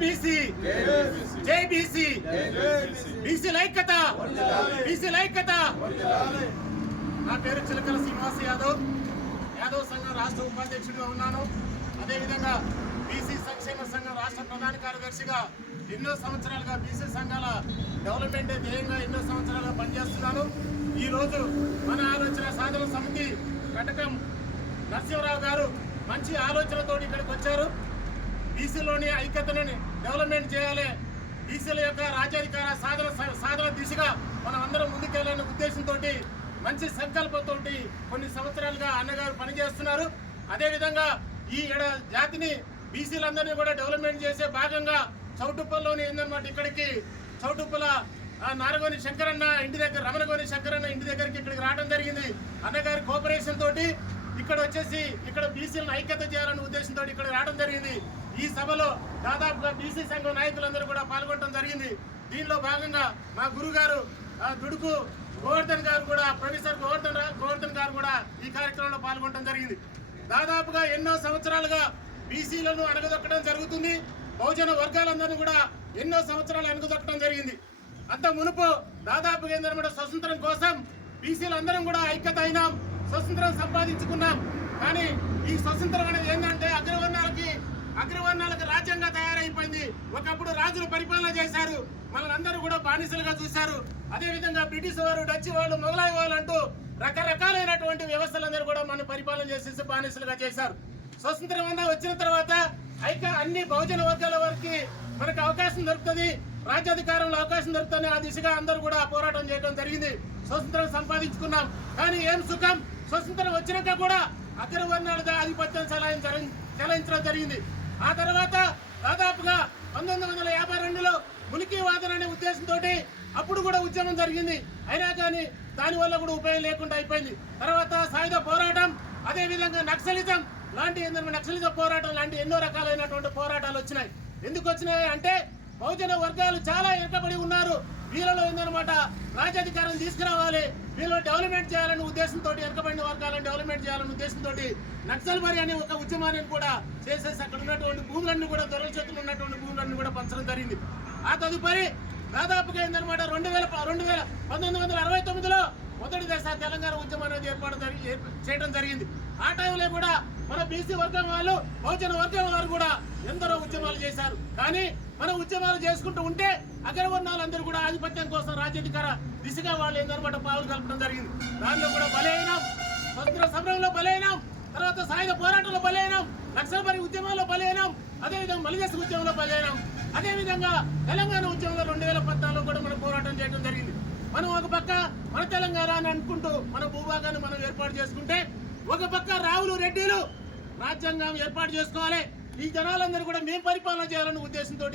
BC జై BC BC ఐక్యత BC ఐక్యత. నా పేరు చిలకల శ్రీనివాస్ యాదవ్, యాదవ్ సంఘం రాష్ట్ర ఉపాధ్యక్షుడిగా ఉన్నాను. అదేవిధంగా బీసీ సంక్షేమ సంఘం రాష్ట్ర ప్రధాన కార్యదర్శిగా ఎన్నో సంవత్సరాలుగా బీసీ సంఘాల డెవలప్మెంట్ ధ్యేయంగా ఎన్నో సంవత్సరాలుగా పనిచేస్తున్నాను. ఈరోజు మన ఆలోచన సాధన సమితి కటకం నరసింహరావు గారు మంచి ఆలోచనతో ఇక్కడికి వచ్చారు. బీసీలోని ఐక్యతను డెవలప్మెంట్ చేయాలి, బీసీల యొక్క రాజ్యాధికార సాధన దిశగా మనం అందరం ముందుకెళ్లాలనే ఉద్దేశంతో మంచి సంకల్పంతో కొన్ని సంవత్సరాలుగా అన్నగారు పనిచేస్తున్నారు. అదేవిధంగా ఈ జాతిని బీసీలందరినీ కూడా డెవలప్మెంట్ చేసే భాగంగా చౌటుప్పల్లోని ఏందన్నమాట, ఇక్కడికి చౌటుప్పల నారగోని శంకరన్న ఇంటి దగ్గర, రమణగోని శంకరన్న ఇంటి దగ్గరికి ఇక్కడికి రావడం జరిగింది. అన్నగారి కోఆపరేషన్ తోటి ఇక్కడ వచ్చేసి ఇక్కడ బీసీలను ఐక్యత చేయాలనే ఉద్దేశంతో ఇక్కడ రావడం జరిగింది. ఈ సభలో దాదాపుగా బీసీ సంఘం నాయకులందరూ కూడా పాల్గొనడం జరిగింది. దీనిలో భాగంగా మా గురువు గారు దుడుకు గోవర్ధన్ గారు కూడా, ప్రొఫెసర్ గోవర్ధన్ గారు కూడా ఈ కార్యక్రమంలో పాల్గొనడం జరిగింది. దాదాపుగా ఎన్నో సంవత్సరాలుగా బీసీలను అణగదొక్కడం జరుగుతుంది. బహుజన వర్గాలందరినీ కూడా ఎన్నో సంవత్సరాలు అణగదొక్కడం జరిగింది. అంత మునుపు దాదాపుగా ఏంటంటే స్వతంత్రం కోసం బీసీలందరం కూడా ఐక్యత అయినాం, స్వతంత్రం సంపాదించుకున్నాం. కానీ ఈ స్వతంత్రం అనేది ఏంటంటే అగ్రవర్ణాలకు రాజ్యంగా తయారైపోయింది. ఒకప్పుడు రాజులు పరిపాలన చేశారు, మనందరూ కూడా బానిసలుగా చూశారు. అదేవిధంగా బ్రిటిష్ వారు, డచ్ వాళ్ళు, మొగలాయి వాళ్ళు అంటూ రకరకాలైనటువంటి వ్యవస్థలందరూ కూడా మనం పరిపాలన చేసేసి బానిసలుగా చేశారు. స్వతంత్రం అంతా వచ్చిన తర్వాత అన్ని బహుజన వర్గాల వారికి మనకు అవకాశం దొరుకుతుంది, రాజ్యాధికారంలో అవకాశం దొరుకుతుంది. ఆ దిశగా అందరూ కూడా పోరాటం చేయడం జరిగింది. స్వతంత్రం సంపాదించుకున్నాం. కానీ ఏం సుఖం, స్వతంత్రం వచ్చినాక కూడా అగ్రవర్ణాల ఆధిపత్యం చెలాయించడం జరిగింది. ఆ తర్వాత దాదాపుగా 1952లో మునికి వాదన అనే ఉద్దేశంతో అప్పుడు కూడా ఉద్యమం జరిగింది. అయినా కానీ దానివల్ల కూడా ఉపయోగం లేకుండా అయిపోయింది. తర్వాత సాయుధ పోరాటం, అదేవిధంగా నక్సలిజం లాంటి నక్సలిజం పోరాటం లాంటి ఎన్నో రకాలైనటువంటి పోరాటాలు వచ్చినాయి. ఎందుకు వచ్చినాయి అంటే బహుజన వర్గాలు చాలా వెనుకబడి ఉన్నారు. వీళ్ళలో ఏందనమాట రాజ్యాధికారం తీసుకురావాలి, వీళ్ళు డెవలప్మెంట్ చేయాలనే ఉద్దేశంతో, వెనుకబడిన వర్గాలను డెవలప్మెంట్ చేయాలనే ఉద్దేశంతో నక్సల్బరీ అనే ఒక ఉద్యమాన్ని కూడా చేసేసి అక్కడ ఉన్నటువంటి భూములన్నీ కూడా దొరల చేతులు ఉన్నటువంటి భూములన్నీ కూడా పంచడం జరిగింది. ఆ తదుపరి దాదాపుగా ఏందనమాట 1969లో మొదటి దశ తెలంగాణ ఉద్యమం అనేది చేయడం జరిగింది. ఆ టైంలో కూడా మన బీసీ వర్గం వాళ్ళు, బహుజన వర్గం వారు కూడా ఎందరో ఉద్యమాలు చేశారు. కానీ మనం ఉద్యమాలు చేసుకుంటూ ఉంటే అగ్రవర్ణాలందరూ కూడా ఆధిపత్యం కోసం రాజ్యాధికార దిశగా వాళ్ళు ఏందనమాట పావులు కలపడం జరిగింది. దానిలో కూడా బలైనాం, స్వతంత్ర సమరంలో బలైనాం, తర్వాత సాయుధ పోరాటంలో బలైనాం, నక్సల్బరీ ఉద్యమాల్లో బలైనాం, అదేవిధంగా మలిదేశ ఉద్యమంలో బలైనాం. అదేవిధంగా తెలంగాణ ఉద్యమంలో 2014లో కూడా మనం పోరాటం చేయడం జరిగింది. మనం ఒక పక్క మన తెలంగాణ అని అనుకుంటూ మన భూభాగాన్ని మనం ఏర్పాటు చేసుకుంటే, ఒక పక్క రావులు రెడ్డిలు రాజ్యాంగం ఏర్పాటు చేసుకోవాలి, ఈ జనాలందరూ కూడా మేము పరిపాలన చేయాలనే ఉద్దేశంతో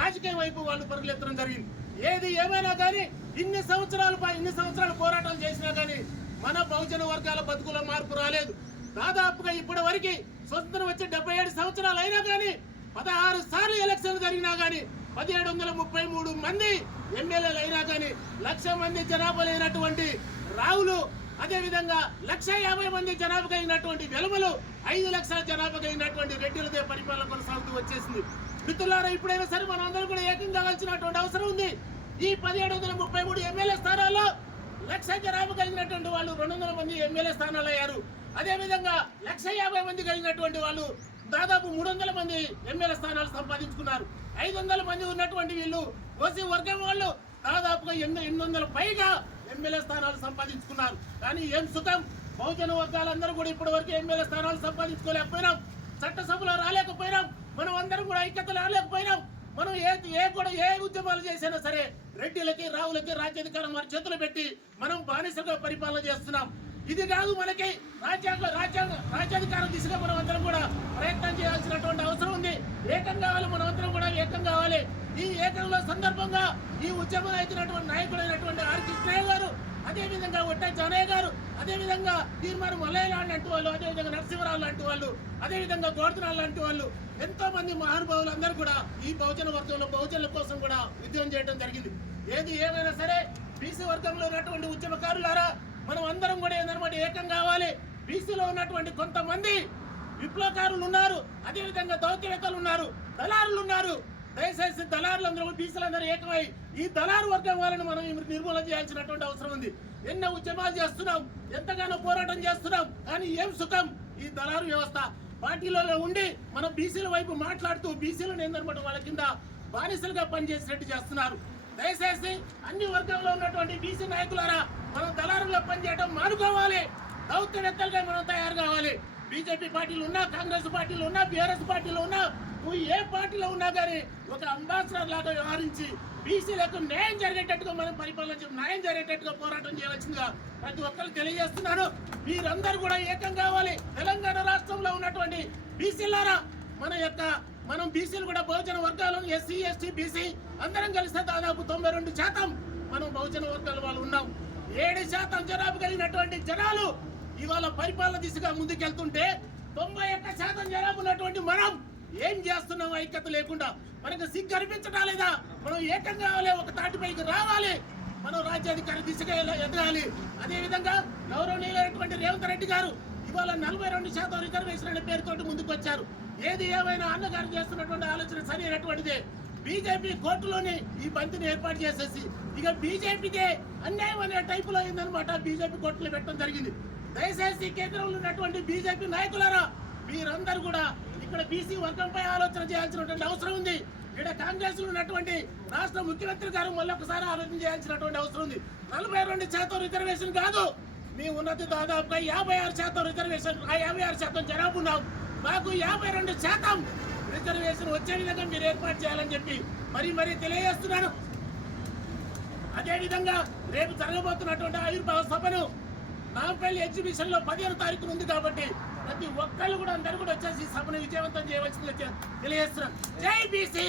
రాజకీయ వైపు వాళ్ళు పరుగులెత్తడం జరిగింది. ఏది ఏమైనా కానీ ఇన్ని సంవత్సరాలు పోరాటం చేసినా కానీ మన బహుజన వర్గాల బతుకుల మార్పు రాలేదు. దాదాపుగా ఇప్పటి వరకు స్వతంత్రం వచ్చి 77 సంవత్సరాలు అయినా కానీ 16 సార్లు ఎలక్షన్లు జరిగినా కానీ 1733 మంది ఎమ్మెల్యేలు అయినా కానీ 1,00,000 మంది జనాభా లేనటువంటి రావులు, అదేవిధంగా 1,50,000 మంది జనాభా కలిగినటువంటి వెలుమలు, 5 లక్షల జనాభా కలిగినటువంటి రెడ్డిలదే పరిపాలన కొనసాగుతూ వచ్చేసింది. మిత్రులారా, ఇప్పుడైనా సరే మనం అందరూ కూడా ఏకం కావాల్సినటువంటి అవసరం ఉంది. ఈ 1733 ఎమ్మెల్యే స్థానాల్లో 1,00,000 జనాభా కలిగినటువంటి వాళ్ళు 200 మంది ఎమ్మెల్యే స్థానాలు అయ్యారు. అదేవిధంగా 1,50,000 మంది కలిగినటువంటి వాళ్ళు దాదాపు 300 మంది ఎమ్మెల్యే స్థానాలు సంపాదించుకున్నారు. 500 మంది ఉన్నటువంటి వీళ్ళు ఓసీ వర్గం వాళ్ళు దాదాపుగా 800 పైగా ఎమ్మెల్యే స్థానాలు సంపాదించుకున్నారు. కానీ ఏం సుఖం, బహుజన వర్గాలందరూ కూడా ఇప్పటి వరకు ఎమ్మెల్యే స్థానాలు సంపాదించుకోలేకపోయినాం, చట్టసభలో రాలేకపోయినాం, మనం అందరం కూడా ఐక్యత రాలేకపోయినాం. మనం ఏ ఉద్యమాలు చేసినా సరే రెడ్డిలకి, రావులకి రాజ్యాధికారం వారి చేతులు పెట్టి మనం బానిసగా పరిపాలన చేస్తున్నాం. ఇది కాదు, మనకి రాజ్యాధికారం దిశగా మనం అందరం కూడా ప్రయత్నం చేయాల్సినటువంటి అవసరం ఉంది. ఏకం కావాలి, మనం అందరం కూడా ఏకం కావాలి. ఈ ఏకంలో సందర్భంగా ఈ ఉద్యమం అయినటువంటి నాయకుడైనటువంటి ఆర్ కృష్ణయ్య గారు, అదేవిధంగా ఒట్ట జానయ్య గారు, అదేవిధంగా తీర్మానం మల్లయ్య లాంటి వాళ్ళు, అదేవిధంగా నరసింహరావు లాంటి వాళ్ళు, అదేవిధంగా గోవర్ధనాలు లాంటి వాళ్ళు, ఎంతో మంది మహానుభావులు అందరూ కూడా ఈ బహుజన వర్గంలో బహుజనుల కోసం కూడా ఉద్యమం చేయడం జరిగింది. ఏది ఏమైనా సరే బీసీ వర్గంలో ఉన్నటువంటి ఉద్యమకారులారా, మనం అందరం కూడా ఏందన్నమాట ఏకం కావాలి. బీసీలో ఉన్నటువంటి కొంతమంది విప్లవకారులు ఉన్నారు, అదేవిధంగా దౌత్యవేత్తలు ఉన్నారు, దళారులు ఉన్నారు. దయచేసి దళారులందరూ బీసీలందరూ ఏకమై ఈ దళారు వర్గం వాళ్ళని మనం నిర్మూలన చేయాల్సినటువంటి అవసరం ఉంది. ఎన్నో ఉద్యమాలు చేస్తున్నాం, ఎంతగానో పోరాటం చేస్తున్నాం, కానీ ఏం సుఖం ఈ దళారు వ్యవస్థ. పార్టీలలో ఉండి మనం బీసీల వైపు మాట్లాడుతూ బీసీలను ఏందనమాట వాళ్ళ కింద బానిసలుగా పనిచేసినట్టు చేస్తున్నారు. దయచేసి అన్ని వర్గాల్లో ఉన్నటువంటి బీసీ నాయకులారా మనం దళారులో పనిచేయడం మానుకోవాలి. దౌత్యవేత్తలుగా మనం తయారు కావాలి. బీజేపీ పార్టీలు ఉన్నా, కాంగ్రెస్ పార్టీలు ఉన్నా, బీఆర్ఎస్ పార్టీలు ఉన్నా, నువ్వు ఏ పార్టీలో ఉన్నా కానీ ఒక అంబాసిడర్ లాగా వ్యవహరించి బీసీలకు న్యాయం జరిగేటట్టుగా మనం పరిపాలన న్యాయం జరిగేటట్టుగా పోరాటం చేయవలసిందిగా ప్రతి ఒక్కరు తెలియజేస్తున్నాను. మీరందరూ కూడా ఏకం కావాలి. తెలంగాణ రాష్ట్రంలో ఉన్నటువంటి బీసీలారా మనం బీసీలు కూడా బహుజన వర్గాలను ఎస్సీ ఎస్టీ బీసీ అందరం కలిస్తే దాదాపు 92% మనం బహుజన వర్గాల వాళ్ళు ఉన్నాం. 7% జనాభా కలిగినటువంటి జనాలు ఇవాళ పరిపాలన దిశగా ముందుకెళ్తుంటే 91% జనాభా ఉన్నటువంటి మనం ఏం చేస్తున్నాం? ఐక్యత లేకుండా మనకు సిగ్గు అనిపించడం లేదా? మనం ఏకం కావాలి, ఒక తాటిపైకి రావాలి, మనం రాజ్యాధికారి దిశగా ఎదగాలి. అదేవిధంగా గౌరవనీయులైనటువంటి రేవంత్ రెడ్డి గారు ఇవాళ 42% రిజర్వేషన్ అనే పేరుతోటి ముందుకు వచ్చారు. ఏది ఏమైనా అన్నగారు చేస్తున్నటువంటి ఆలోచన సరైనటువంటిదే. బీజేపీ కోర్టులోని ఈ బంతిని ఏర్పాటు చేసేసి ఇక బీజేపీకే అన్యాయం అనే టైపులో అయిందనమాట. బీజేపీ కోర్టులో పెట్టడం జరిగింది. దయచేసి కేంద్రంలో ఉన్నటువంటి బీజేపీ నాయకులారా మీరందరూ కూడా ఇక్కడ బీసీ వర్గంపై ఆలోచన చేయాల్సినటువంటి అవసరం ఉంది. ఇక్కడ కాంగ్రెస్ లో ఉన్నటువంటి రాష్ట్ర ముఖ్యమంత్రి గారు మళ్ళొకసారి ఆలోచన చేయాల్సినటువంటి అవసరం ఉంది. 42% రిజర్వేషన్ కాదు, మీ ఉన్నతి దాదాపుగా 56% రిజర్వేషన్, 56% జనాభా ఉన్నాం. మాకు 52% రిజర్వేషన్ వచ్చే విధంగా మీరు ఏర్పాటు చేయాలని చెప్పి మరీ తెలియజేస్తున్నాను. అదేవిధంగా రేపు జరగబోతున్నటువంటి ఆవిర్భావ సభను నాంపల్లి ఎగ్జిబిషన్ లో 15వ తారీఖున ఉంది కాబట్టి ప్రతి ఒక్కళ్ళు కూడా అందరూ కూడా వచ్చేసి సభను విజయవంతం చేయవలసిందిగా తెలియజేస్తున్నాను. జై బీసీ.